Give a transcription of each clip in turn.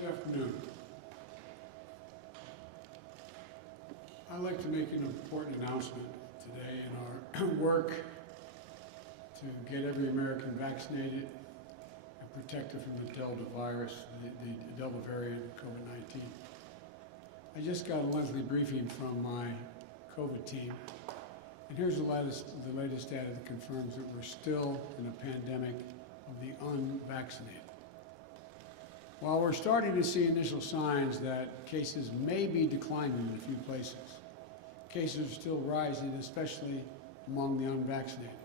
Good afternoon. I'd like to make an important announcement today in our work to get every American vaccinated and protected from the Delta virus, the Delta variant of COVID-19. I just got a monthly briefing from my COVID team, and here's the latest data that confirms that we're still in a pandemic of the unvaccinated. While we're starting to see initial signs that cases may be declining in a few places, cases are still rising, especially among the unvaccinated.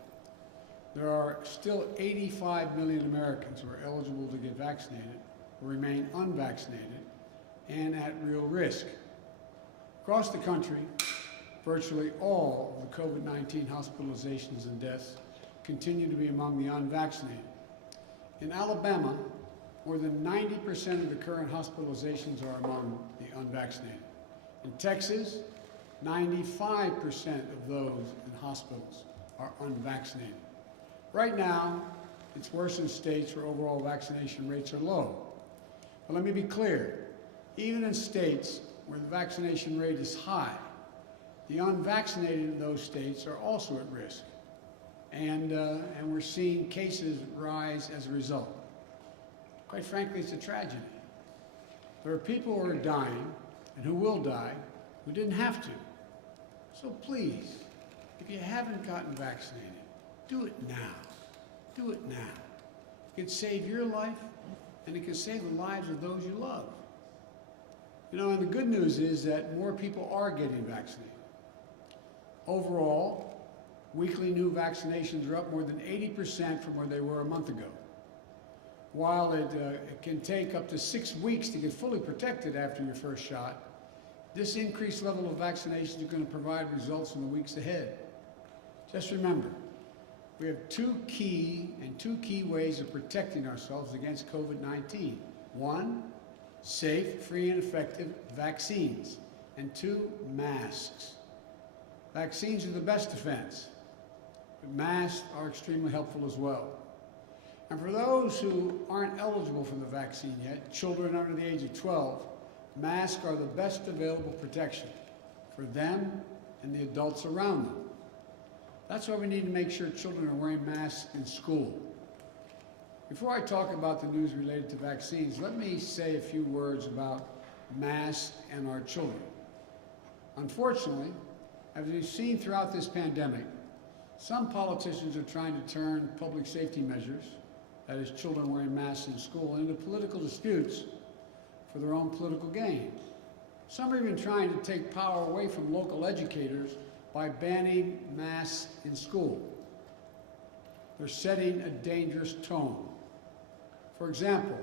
There are still 85 million Americans who are eligible to get vaccinated who remain unvaccinated and at real risk. Across the country, virtually all of the COVID-19 hospitalizations and deaths continue to be among the unvaccinated. In Alabama, more than 90% of the current hospitalizations are among the unvaccinated. In Texas, 95% of those in hospitals are unvaccinated. Right now, it's worse in states where overall vaccination rates are low. But let me be clear, even in states where the vaccination rate is high, the unvaccinated in those states are also at risk. And we're seeing cases rise as a result. Quite frankly, it's a tragedy. There are people who are dying and who will die who didn't have to. So please, if you haven't gotten vaccinated, do it now. Do it now. It can save your life and it can save the lives of those you love. You know, and the good news is that more people are getting vaccinated. Overall, weekly new vaccinations are up more than 80% from where they were a month ago. While it can take up to 6 weeks to get fully protected after your first shot, this increased level of vaccinations is going to provide results in the weeks ahead. Just remember, we have two key ways of protecting ourselves against COVID-19. One, safe, free, and effective vaccines. And two, masks. Vaccines are the best defense, but masks are extremely helpful as well. And for those who aren't eligible for the vaccine yet, children under the age of 12, masks are the best available protection for them and the adults around them. That's why we need to make sure children are wearing masks in school. Before I talk about the news related to vaccines, let me say a few words about masks and our children. Unfortunately, as we've seen throughout this pandemic, some politicians are trying to turn public safety measures, that is, children wearing masks in school, into political disputes for their own political gain. Some are even trying to take power away from local educators by banning masks in school. They're setting a dangerous tone. For example,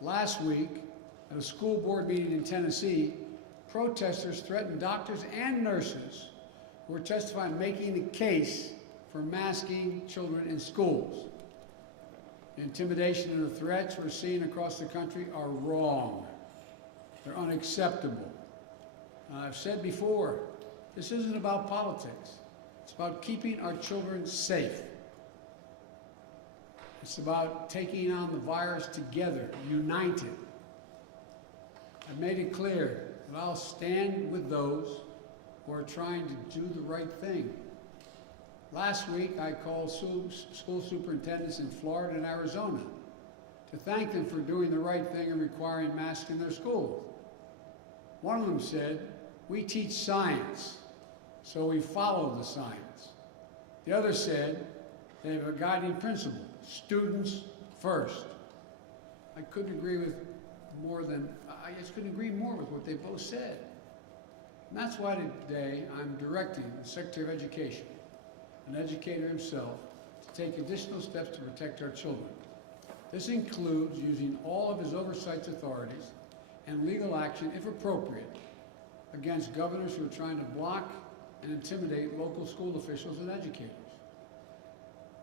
last week at a school board meeting in Tennessee, protesters threatened doctors and nurses who were testifying making the case for masking children in schools. The intimidation and the threats we're seeing across the country are wrong. They're unacceptable. I've said before, this isn't about politics. It's about keeping our children safe. It's about taking on the virus together, united. I've made it clear that I'll stand with those who are trying to do the right thing. Last week, I called school superintendents in Florida and Arizona to thank them for doing the right thing and requiring masks in their schools. One of them said, "We teach science, so we follow the science." The other said, they have a guiding principle, students first. I just couldn't agree more with what they both said. And that's why today I'm directing the Secretary of Education, an educator himself, to take additional steps to protect our children. This includes using all of his oversight authorities and legal action, if appropriate, against governors who are trying to block and intimidate local school officials and educators.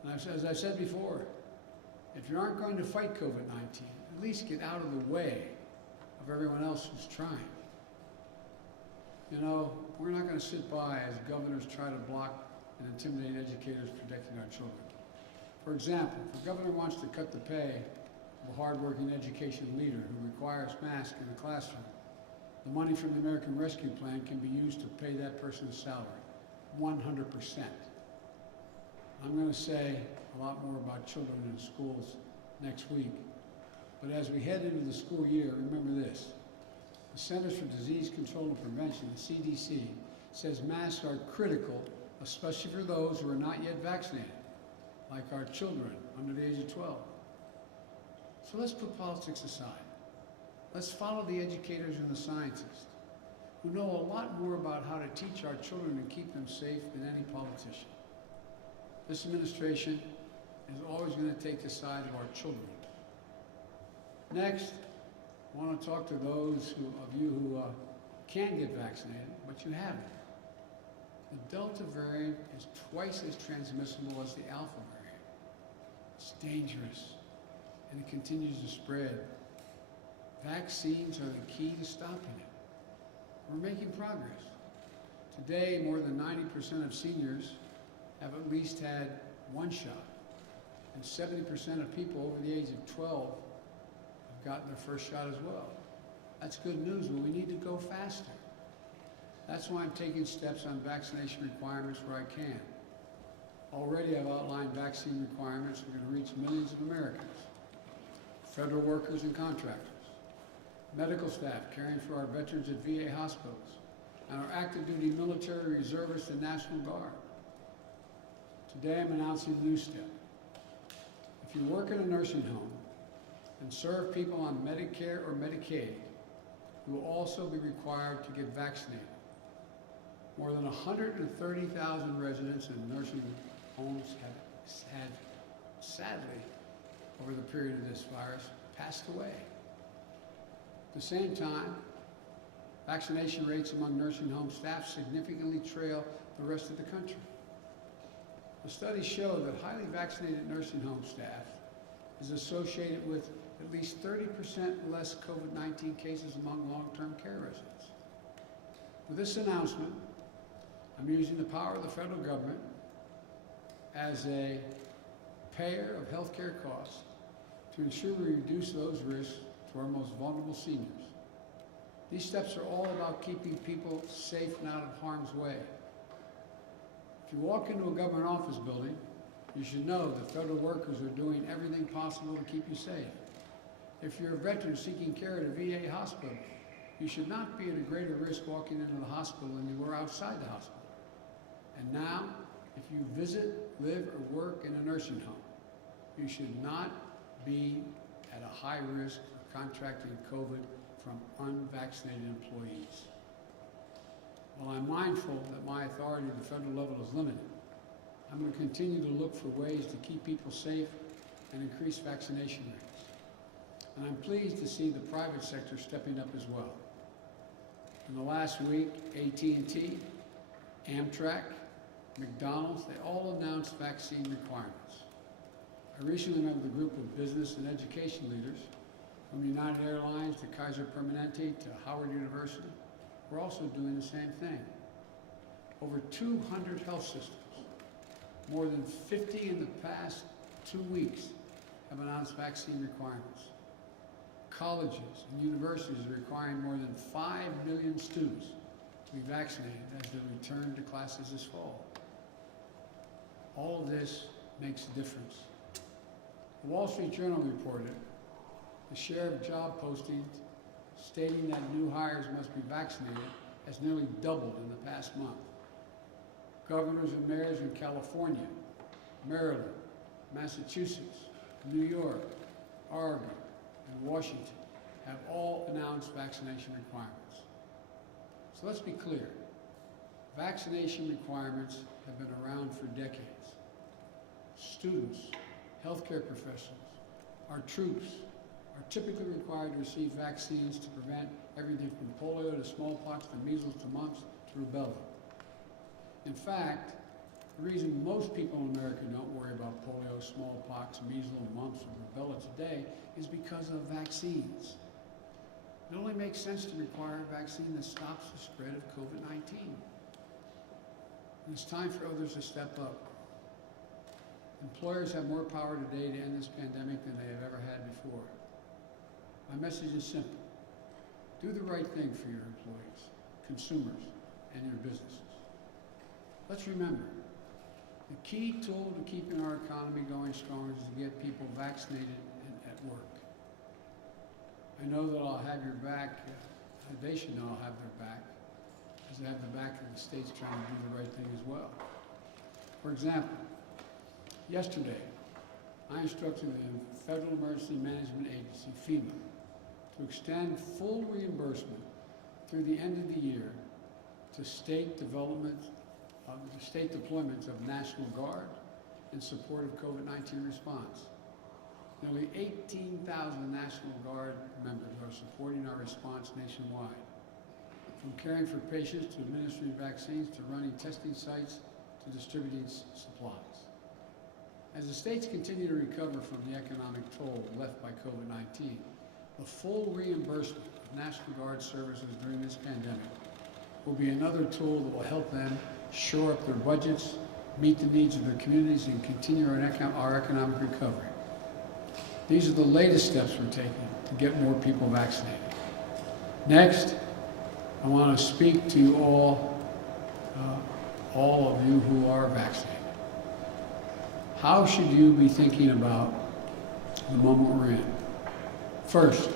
And as I said before, if you aren't going to fight COVID-19, at least get out of the way of everyone else who's trying. You know, we're not going to sit by as governors try to block and intimidate educators protecting our children. For example, if a governor wants to cut the pay of a hardworking education leader who requires masks in the classroom, the money from the American Rescue Plan can be used to pay that person's salary, 100%. I'm going to say a lot more about children in schools next week, but as we head into the school year, remember this. The Centers for Disease Control and Prevention, the CDC, says masks are critical, especially for those who are not yet vaccinated, like our children under the age of 12. So let's put politics aside. Let's follow the educators and the scientists who know a lot more about how to teach our children and keep them safe than any politician. This administration is always going to take the side of our children. Next, I want to talk to those of you who can get vaccinated, but you haven't. The Delta variant is twice as transmissible as the Alpha variant. It's dangerous, and it continues to spread. Vaccines are the key to stopping it. We're making progress. Today, more than 90% of seniors have at least had one shot, and 70% of people over the age of 12 have gotten their first shot as well. That's good news, but we need to go faster. That's why I'm taking steps on vaccination requirements where I can. Already I've outlined vaccine requirements that are going to reach millions of Americans, federal workers and contractors, medical staff caring for our veterans at VA hospitals, and our active duty military reservists and National Guard. Today I'm announcing a new step. If you work in a nursing home and serve people on Medicare or Medicaid, you will also be required to get vaccinated. More than 130,000 residents in nursing homes have had, sadly, over the period of this virus, passed away. At the same time, vaccination rates among nursing home staff significantly trail the rest of the country. The studies show that highly vaccinated nursing home staff is associated with at least 30% less COVID-19 cases among long-term care residents. With this announcement, I'm using the power of the federal government as a payer of health care costs to ensure we reduce those risks to our most vulnerable seniors. These steps are all about keeping people safe and out of harm's way. If you walk into a government office building, you should know that federal workers are doing everything possible to keep you safe. If you're a veteran seeking care at a VA hospital, you should not be at a greater risk walking into the hospital than you were outside the hospital. And now, if you visit, live, or work in a nursing home, you should not be at a high risk of contracting COVID from unvaccinated employees. While I'm mindful that my authority at the federal level is limited, I'm going to continue to look for ways to keep people safe and increase vaccination rates. And I'm pleased to see the private sector stepping up as well. In the last week, AT&T, Amtrak, McDonald's, they all announced vaccine requirements. I recently met with a group of business and education leaders from United Airlines to Kaiser Permanente to Howard University. We're also doing the same thing. Over 200 health systems, more than 50 in the past 2 weeks, have announced vaccine requirements. Colleges and universities are requiring more than 5 million students to be vaccinated as they return to classes this fall. All of this makes a difference. The Wall Street Journal reported the share of job postings stating that new hires must be vaccinated has nearly doubled in the past month. Governors and mayors in California, Maryland, Massachusetts, New York, Oregon, and Washington have all announced vaccination requirements. So let's be clear. Vaccination requirements have been around for decades. Students, healthcare professionals, our troops are typically required to receive vaccines to prevent everything from polio to smallpox to measles to mumps to rubella. In fact, the reason most people in America don't worry about polio, smallpox, measles, mumps, or rubella today is because of vaccines. It only makes sense to require a vaccine that stops the spread of COVID-19. And it's time for others to step up. Employers have more power today to end this pandemic than they have ever had before. My message is simple. Do the right thing for your employees, consumers, and your businesses. Let's remember, the key tool to keeping our economy going strong is to get people vaccinated and at work. I know that I'll have your back. They should know I'll have their back, as I have the back of the states trying to do the right thing as well. For example, yesterday, I instructed the Federal Emergency Management Agency, FEMA, to extend full reimbursement through the end of the year to state deployments of National Guard in support of COVID-19 response. Nearly 18,000 National Guard members are supporting our response nationwide, from caring for patients to administering vaccines to running testing sites to distributing supplies. As the states continue to recover from the economic toll left by COVID-19, the full reimbursement of National Guard services during this pandemic will be another tool that will help them shore up their budgets, meet the needs of their communities, and continue our economic recovery. These are the latest steps we're taking to get more people vaccinated. Next, I want to speak to you all of you who are vaccinated. How should you be thinking about the moment we're in? First,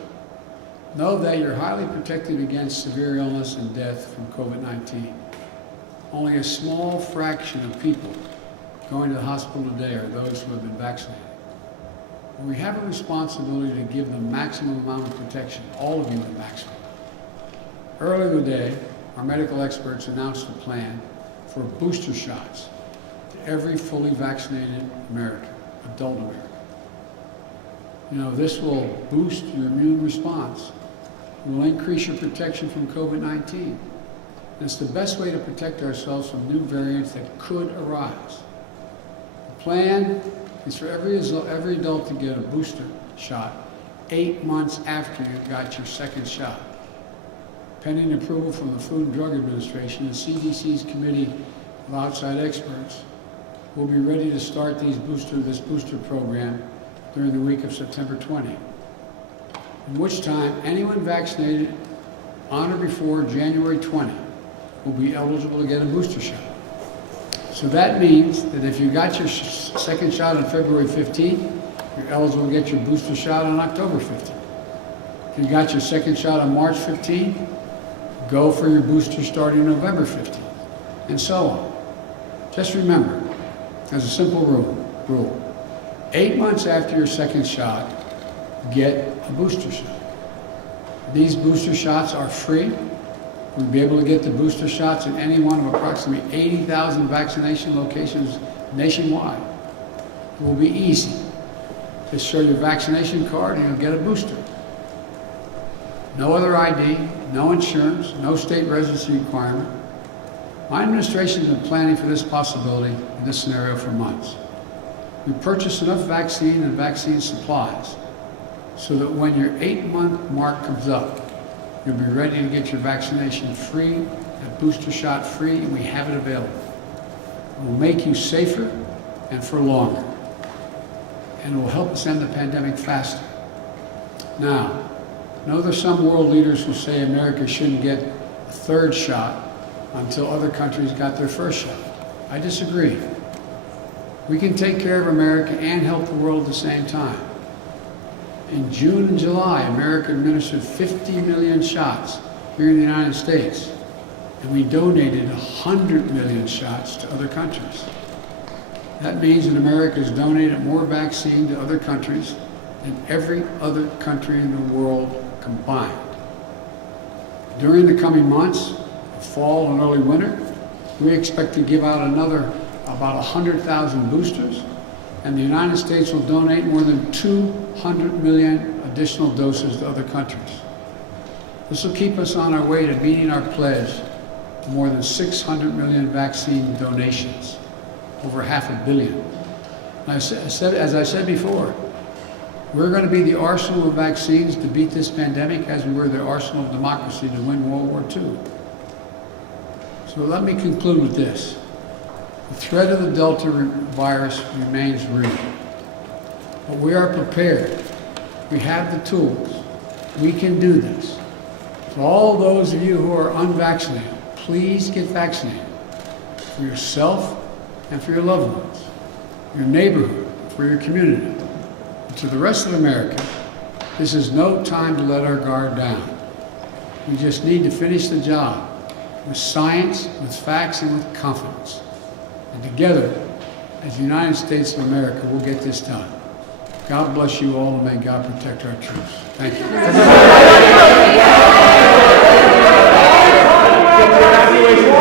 know that you're highly protected against severe illness and death from COVID-19. Only a small fraction of people going to the hospital today are those who have been vaccinated. And we have a responsibility to give the maximum amount of protection, all of you are vaccinated. Earlier today, our medical experts announced a plan for booster shots to every fully vaccinated American, adult American. You know, this will boost your immune response. It will increase your protection from COVID-19. It's the best way to protect ourselves from new variants that could arise. The plan is for every adult to get a booster shot 8 months after you got your second shot. Pending approval from the Food and Drug Administration, the CDC's Committee of Outside Experts will be ready to start this booster program during the week of September 20, in which time anyone vaccinated on or before January 20 will be eligible to get a booster shot. So that means that if you got your second shot on February 15th, you're eligible to get your booster shot on October 15th. If you got your second shot on March 15th, go for your booster starting November 15th, and so on. Just remember, as a simple rule, 8 months after your second shot, get a booster shot. These booster shots are free. We'll be able to get the booster shots in any one of approximately 80,000 vaccination locations nationwide. It will be easy. Just show your vaccination card and you'll get a booster. No other ID, no insurance, no state residency requirement. My administration has been planning for this possibility in this scenario for months. We purchased enough vaccine and vaccine supplies so that when your 8-month mark comes up, you'll be ready to get your vaccination free, that booster shot free, and we have it available. It will make you safer and for longer. And it will help us end the pandemic faster. Now, I know there's some world leaders who say America shouldn't get a third shot until other countries got their first shot. I disagree. We can take care of America and help the world at the same time. In June and July, America administered 50 million shots here in the United States, and we donated 100 million shots to other countries. That means that America has donated more vaccine to other countries than every other country in the world combined. During the coming months, fall and early winter, we expect to give out another about 100,000 boosters, and the United States will donate more than 200 million additional doses to other countries. This will keep us on our way to meeting our pledge to more than 600 million vaccine donations, over $500 million. As I said before, we're going to be the arsenal of vaccines to beat this pandemic as we were the arsenal of democracy to win World War II. So let me conclude with this. The threat of the Delta virus remains real. But we are prepared. We have the tools. We can do this. For all those of you who are unvaccinated, please get vaccinated. For yourself and for your loved ones, your neighborhood, for your community. And to the rest of America, this is no time to let our guard down. We just need to finish the job with science, with facts, and with confidence. And together, as the United States of America, we'll get this done. God bless you all, and may God protect our troops. Thank you. Congratulations,